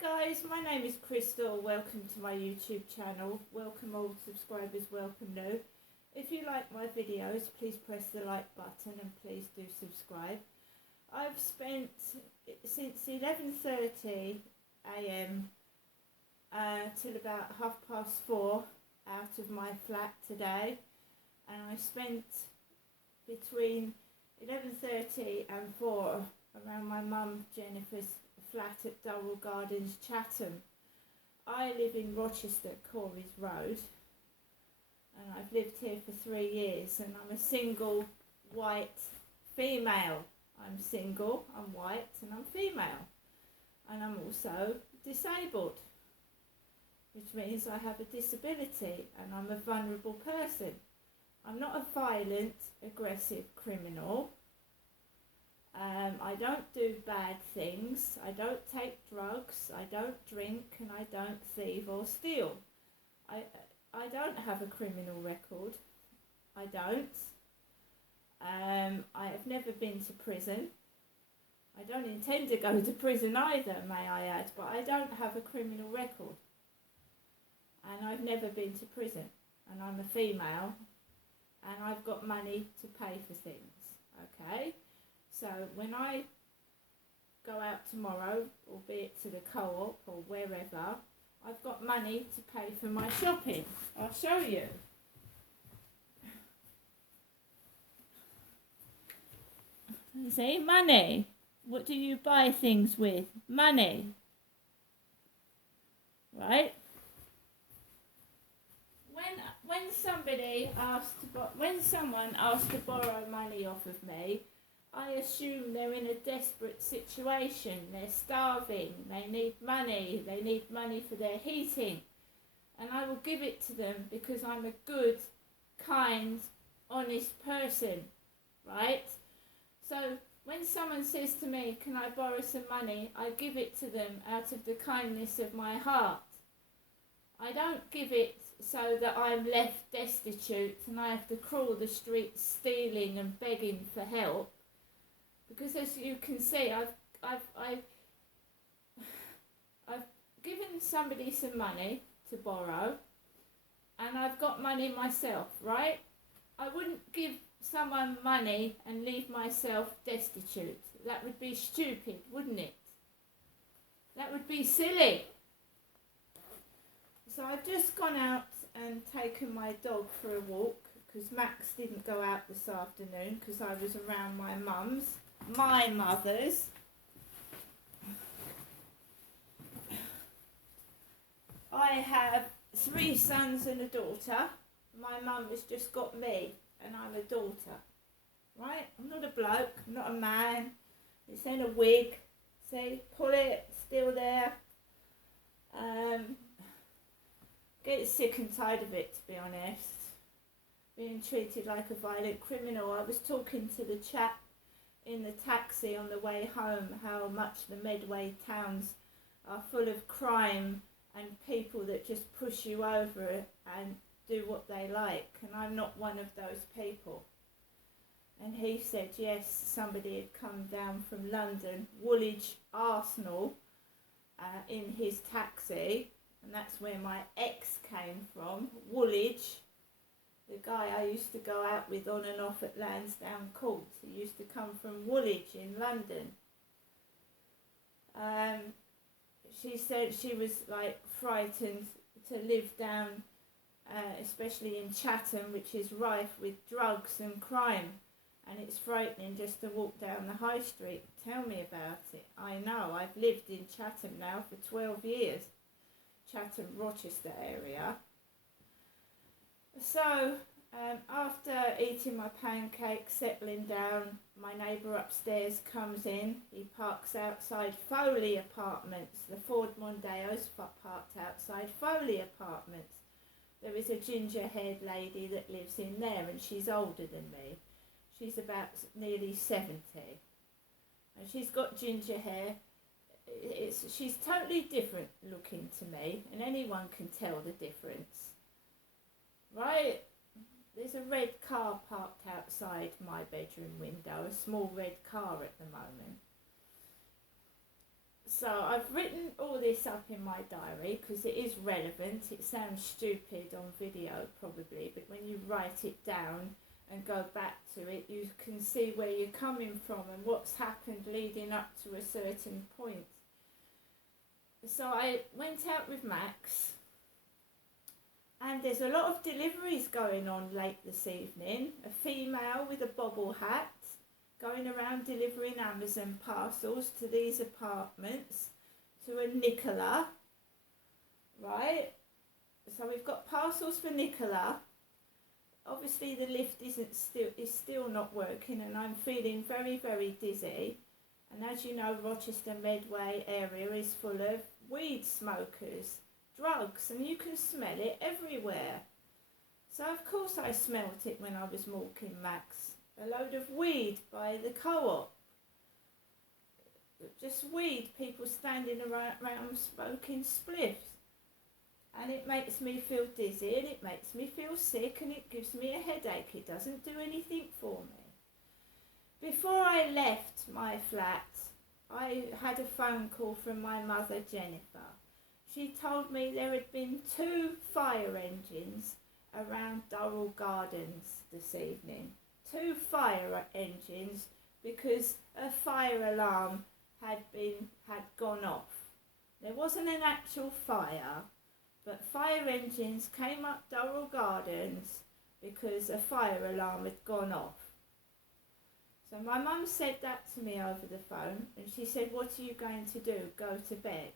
guys, my name is Crystal. Welcome to my YouTube channel. Welcome old subscribers, welcome new. If you like my videos, please press the like button and please do subscribe. I've spent since 11:30 a.m. Till about 4:30 out of my flat today, and I spent between 11:30 and 4 around my mum Jennifer's flat at Durrell Gardens, Chatham. I live in Rochester, Corries Road, and I've lived here for 3 years, and I'm a single white female. I'm single, I'm white, and I'm female, and I'm also disabled, which means I have a disability and I'm a vulnerable person. I'm not a violent, aggressive criminal. I don't do bad things, I don't take drugs, I don't drink, and I don't thieve or steal. I don't have a criminal record. I don't. I have never been to prison. I don't intend to go to prison either, may I add, but I don't have a criminal record. And I've never been to prison. And I'm a female, and I've got money to pay for things, okay? So when I go out tomorrow, albeit to the co-op or wherever, I've got money to pay for my shopping. I'll show you. See, money. What do you buy things with? Money. Right? When someone asks to borrow money off of me, I assume they're in a desperate situation. They're starving, they need money for their heating, and I will give it to them because I'm a good, kind, honest person, right? So when someone says to me, can I borrow some money, I give it to them out of the kindness of my heart. I don't give it so that I'm left destitute and I have to crawl the streets stealing and begging for help. Because as you can see, I've given somebody some money to borrow, and I've got money myself, right? I wouldn't give someone money and leave myself destitute. That would be stupid, wouldn't it? That would be silly. So I've just gone out and taken my dog for a walk, because Max didn't go out this afternoon because I was around my mother's. I have 3 sons and a daughter. My mum has just got me, and I'm a daughter, right? I'm not a bloke, I'm not a man. It's in a wig. See, pull it, still there. Get sick and tired of it, to be honest. Being treated like a violent criminal. I was talking to the chap in the taxi on the way home how much the Medway towns are full of crime and people that just push you over and do what they like, and I'm not one of those people. And he said yes, somebody had come down from London, Woolwich, Arsenal, in his taxi, and that's where my ex came from, Woolwich. The guy I used to go out with on and off at Lansdowne Court, he used to come from Woolwich in London. She said she was like frightened to live down, especially in Chatham, which is rife with drugs and crime, and it's frightening just to walk down the high street. Tell me about it. I know, I've lived in Chatham now for 12 years, Chatham, Rochester area. So, after eating my pancakes, settling down, my neighbour upstairs comes in. He parks outside Foley Apartments. The Ford Mondeo's parked outside Foley Apartments. There is a ginger-haired lady that lives in there, and she's older than me. She's about nearly 70. And she's got ginger hair. She's totally different looking to me, and anyone can tell the difference. Right? There's a red car parked outside my bedroom window, a small red car at the moment. So I've written all this up in my diary because it is relevant. It sounds stupid on video probably, but when you write it down and go back to it, you can see where you're coming from and what's happened leading up to a certain point. So I went out with Max, and there's a lot of deliveries going on late this evening. A female with a bobble hat going around delivering Amazon parcels to these apartments, to a Nicola, right? So we've got parcels for Nicola. Obviously the lift is still not working, and I'm feeling very, very dizzy. And as you know, Rochester Medway area is full of weed smokers, drugs, and you can smell it everywhere. So of course I smelt it when I was walking Max. A load of weed by the co-op. Just weed, people standing around smoking spliffs. And it makes me feel dizzy, and it makes me feel sick, and it gives me a headache. It doesn't do anything for me. Before I left my flat, I had a phone call from my mother, Jennifer. She told me there had been 2 fire engines around Durrell Gardens this evening. 2 fire engines because a fire alarm had gone off. There wasn't an actual fire, but fire engines came up Durrell Gardens because a fire alarm had gone off. So my mum said that to me over the phone, and she said, "What are you going to do? Go to bed?"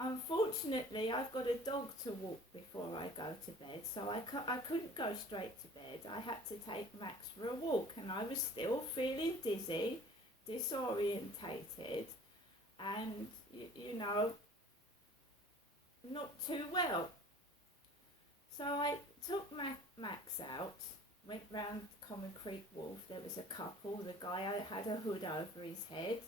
Unfortunately, I've got a dog to walk before I go to bed, so I couldn't go straight to bed. I had to take Max for a walk, and I was still feeling dizzy, disorientated, and, you know, not too well. So I took Max out, went round Common Creek Wharf. There was a couple. The guy had a hood over his head.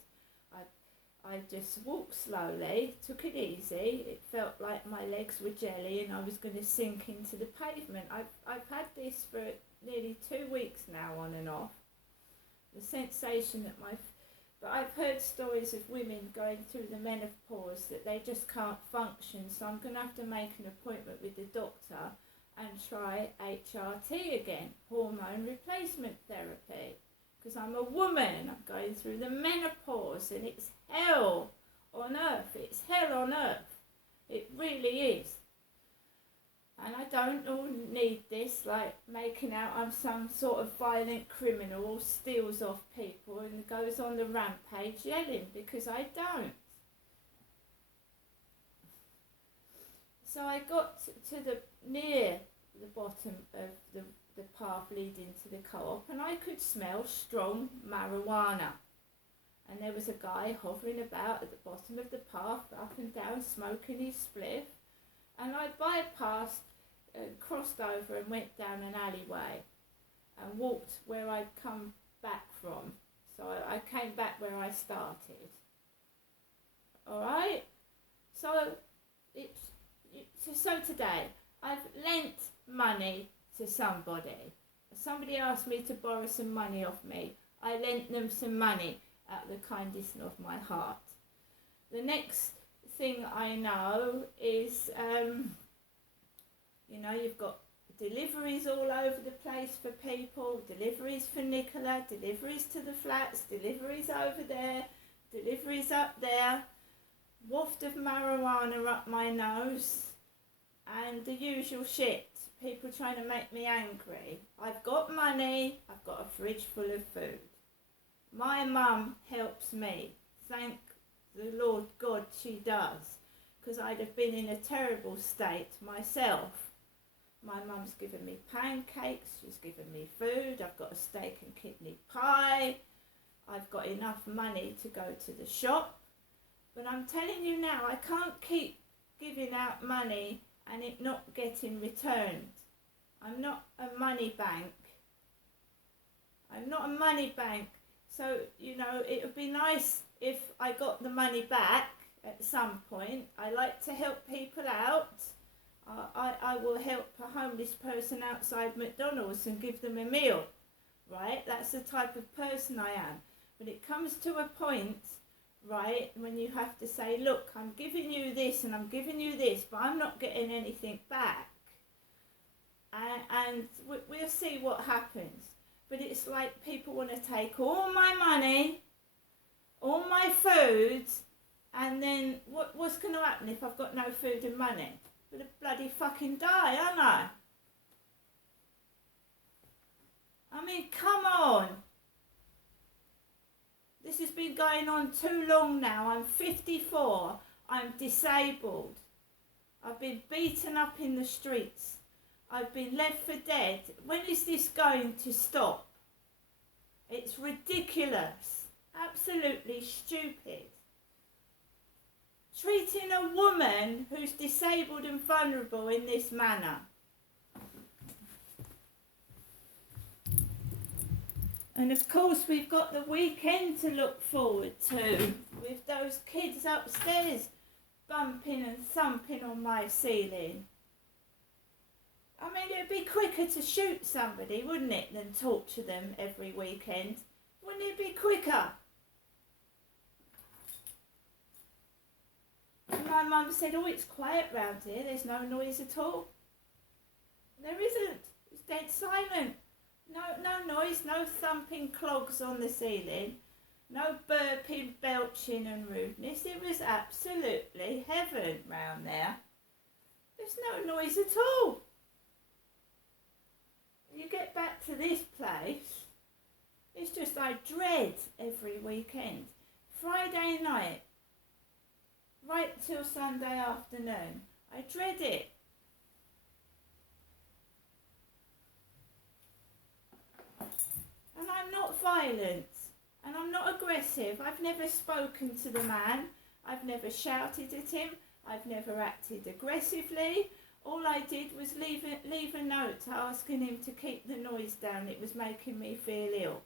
I just walked slowly, took it easy. It felt like my legs were jelly and I was going to sink into the pavement. I've had this for nearly 2 weeks now, on and off. The sensation that but I've heard stories of women going through the menopause that they just can't function. So I'm going to have to make an appointment with the doctor and try HRT again, hormone replacement therapy. Because I'm a woman, I'm going through the menopause, and it's hell on earth. It's hell on earth. It really is. And I don't need this, like making out I'm some sort of violent criminal who steals off people and goes on the rampage yelling, because I don't. So I got to near the bottom of the path leading to the co-op, and I could smell strong marijuana. And there was a guy hovering about at the bottom of the path, up and down, smoking his spliff. And I bypassed, crossed over and went down an alleyway and walked where I'd come back from. So I came back where I started. Alright? So so today, I've lent money to somebody. Somebody asked me to borrow some money off me. I lent them some money out of the kindness of my heart. The next thing I know is, you've got deliveries all over the place for people, deliveries for Nicola, deliveries to the flats, deliveries over there, deliveries up there, waft of marijuana up my nose, and the usual shit. People trying to make me angry. I've got money, I've got a fridge full of food. My mum helps me. Thank the Lord God she does. Because I'd have been in a terrible state myself. My mum's given me pancakes, she's given me food, I've got a steak and kidney pie, I've got enough money to go to the shop. But I'm telling you now, I can't keep giving out money and it not getting returned. I'm not a money bank. I'm not a money bank. So, it would be nice if I got the money back at some point. I like to help people out. I will help a homeless person outside McDonald's and give them a meal, right? That's the type of person I am. But it comes to a point right? When you have to say, look, I'm giving you this and I'm giving you this, but I'm not getting anything back. And we'll see what happens. But it's like people want to take all my money, all my food, and then what's going to happen if I've got no food and money? I'm going to bloody fucking die, aren't I? I mean, come on. This has been going on too long now. I'm 54. I'm disabled. I've been beaten up in the streets. I've been left for dead. When is this going to stop? It's ridiculous. Absolutely stupid. Treating a woman who's disabled and vulnerable in this manner. And of course we've got the weekend to look forward to, with those kids upstairs bumping and thumping on my ceiling. I mean, it'd be quicker to shoot somebody, wouldn't it, than torture them every weekend? Wouldn't it be quicker? And my mum said, oh, it's quiet round here, there's no noise at all. There isn't. It's dead silent. No noise, no thumping clogs on the ceiling, no burping, belching and rudeness. It was absolutely heaven round there. There's no noise at all. You get back to this place, it's just I dread every weekend. Friday night, right till Sunday afternoon, I dread it. And I'm not violent, and I'm not aggressive. I've never spoken to the man, I've never shouted at him, I've never acted aggressively. All I did was leave a note asking him to keep the noise down. It was making me feel ill.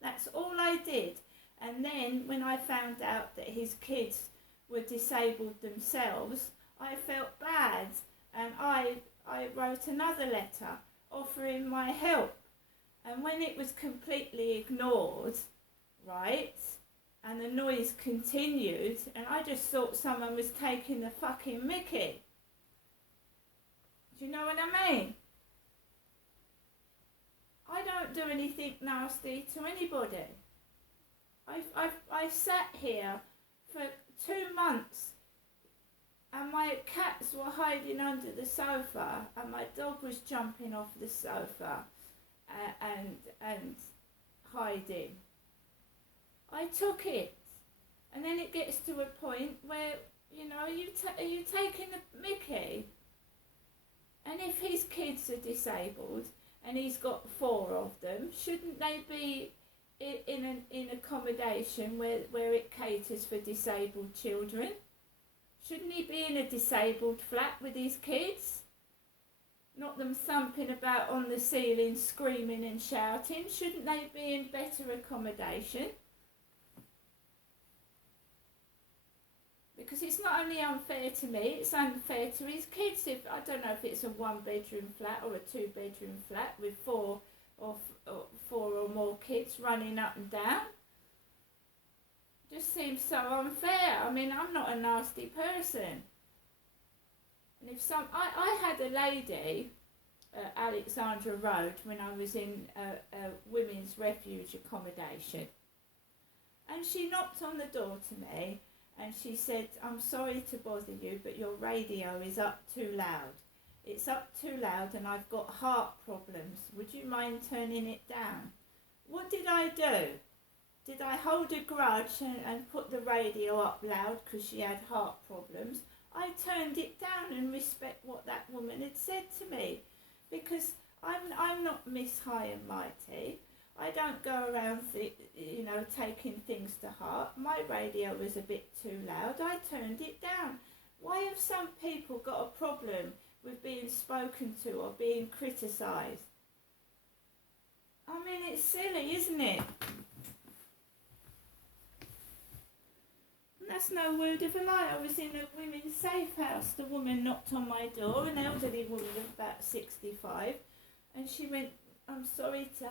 That's all I did. And then when I found out that his kids were disabled themselves, I felt bad, and I wrote another letter offering my help. And when it was completely ignored, right, and the noise continued, and I just thought someone was taking the fucking mickey. Do you know what I mean? I don't do anything nasty to anybody. I sat here for 2 months and my cats were hiding under the sofa and my dog was jumping off the sofa and hiding. I took it, and then it gets to a point where, you know, are you taking the mickey? And if his kids are disabled and he's got 4 of them, shouldn't they be in accommodation where it caters for disabled children? Shouldn't he be in a disabled flat with his kids? Not them thumping about on the ceiling, screaming and shouting. Shouldn't they be in better accommodation? Because it's not only unfair to me, it's unfair to his kids. If I don't know if it's a 1-bedroom flat or a 2-bedroom flat with 4 or more kids running up and down. Just seems so unfair. I mean, I'm not a nasty person. And if I had a lady at Alexandra Road when I was in a women's refuge accommodation, and she knocked on the door to me. And she said, I'm sorry to bother you, but your radio is up too loud. It's up too loud and I've got heart problems. Would you mind turning it down? What did I do? Did I hold a grudge and put the radio up loud because she had heart problems? I turned it down and respect what that woman had said to me. Because I'm not Miss High and Mighty. I don't go around, taking things to heart. My radio was a bit too loud. I turned it down. Why have some people got a problem with being spoken to or being criticised? I mean, it's silly, isn't it? And that's no word of a lie. I was in a women's safe house. The woman knocked on my door, an elderly woman of about 65, and she went, I'm sorry to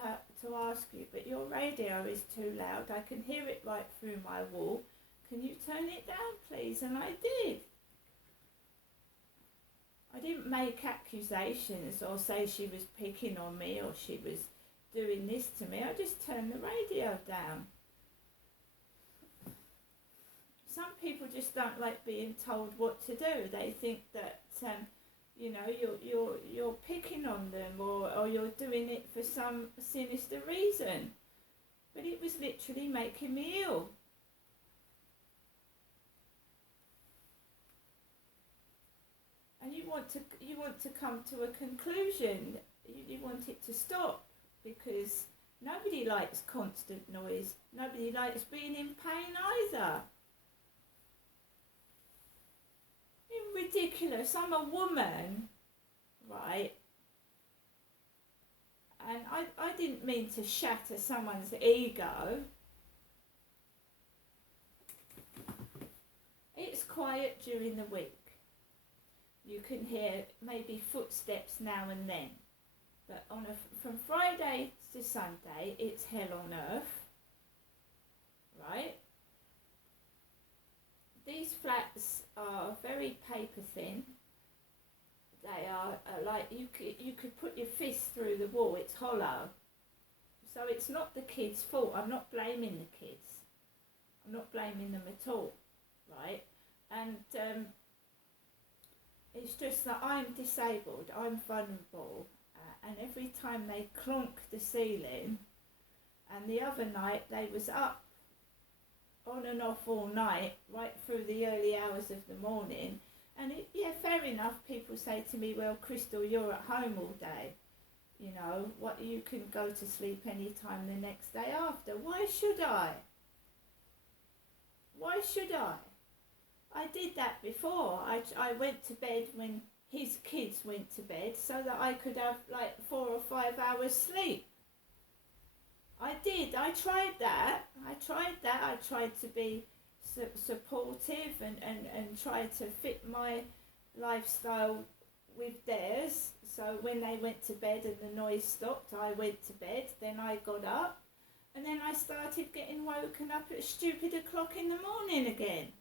ask you, but your radio is too loud. I can hear it right through my wall. can you turn it down, please? And I did. I didn't make accusations or say she was picking on me or she was doing this to me. I just turned the radio down. Some people just don't like being told what to do. They think that you're picking on them or you're doing it for some sinister reason. But it was literally making me ill. And you want to come to a conclusion. You want it to stop, because nobody likes constant noise. Nobody likes being in pain either. It's ridiculous. I'm a woman, right? And I didn't mean to shatter someone's ego. It's quiet during the week. You can hear maybe footsteps now and then. But from Friday to Sunday, it's hell on earth. Right? These flats are very paper thin. They are like you could put your fist through the wall. It's hollow. So it's not the kids' fault. I'm not blaming the kids. I'm not blaming them at all. Right? And it's just that I'm disabled, I'm vulnerable, and every time they clonk the ceiling, and the other night they was up on and off all night, right through the early hours of the morning, and fair enough, people say to me, well, Crystal, you're at home all day, what, you can go to sleep any time the next day after. Why should I? Why should I? I did that before. I went to bed when his kids went to bed so that I could have like 4 or 5 hours sleep. I did. I tried that. I tried to be supportive and try to fit my lifestyle with theirs. So when they went to bed and the noise stopped, I went to bed. Then I got up. And then I started getting woken up at stupid o'clock in the morning again.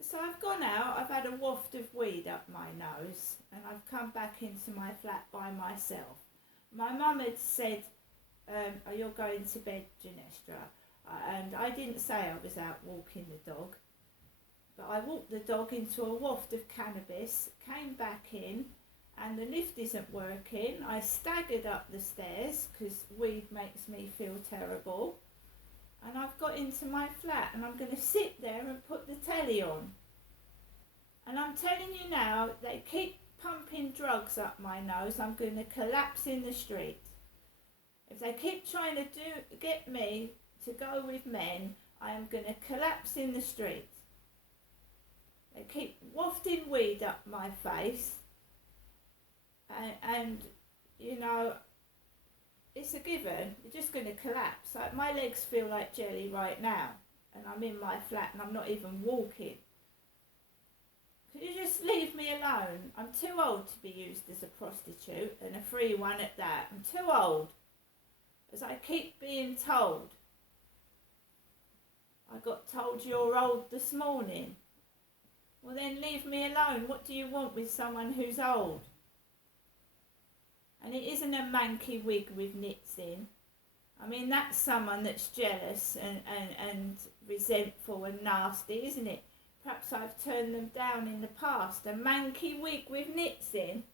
So I've gone out, I've had a waft of weed up my nose, and I've come back into my flat by myself. My mum had said, oh, you're going to bed, Ginestra. And I didn't say I was out walking the dog, but I walked the dog into a waft of cannabis, came back in, and the lift isn't working. I staggered up the stairs, because weed makes me feel terrible. And I've got into my flat and I'm going to sit there and put the telly on. And I'm telling you now, they keep pumping drugs up my nose. I'm going to collapse in the street. If they keep trying to get me to go with men, I am going to collapse in the street. They keep wafting weed up my face. And it's a given. You're just going to collapse. Like, my legs feel like jelly right now, and I'm in my flat and I'm not even walking. Could you just leave me alone? I'm too old to be used as a prostitute, and a free one at that. I'm too old, as I keep being told. I got told you're old this morning. Well, then leave me alone. What do you want with someone who's old? And it isn't a manky wig with knits in. I mean, that's someone that's jealous and resentful and nasty, isn't it? Perhaps I've turned them down in the past. A manky wig with knits in.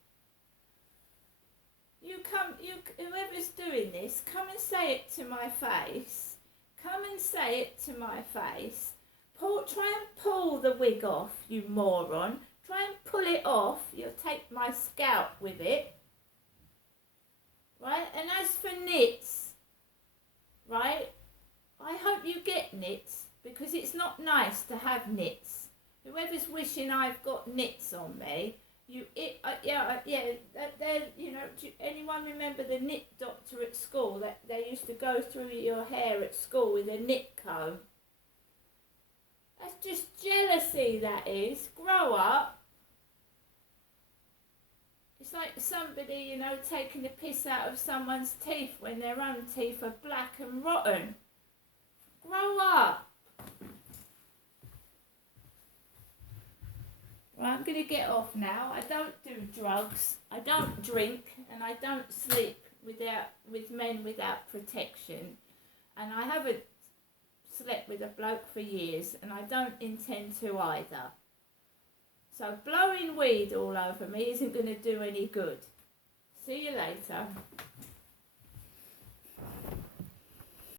Whoever's doing this, come and say it to my face. Come and say it to my face. Try and pull the wig off, you moron. Try and pull it off. You'll take my scalp with it. Right, and as for knits, right, I hope you get knits, because it's not nice to have knits. Whoever's wishing I've got knits on me, do anyone remember the knit doctor at school, that they used to go through your hair at school with a knit comb? That's just jealousy, that is. Grow up. It's like somebody, you know, taking the piss out of someone's teeth when their own teeth are black and rotten. Grow up. Right, I'm going to get off now. I don't do drugs, I don't drink, and I don't sleep with men without protection. And I haven't slept with a bloke for years, and I don't intend to either. So blowing weed all over me isn't going to do any good. See you later.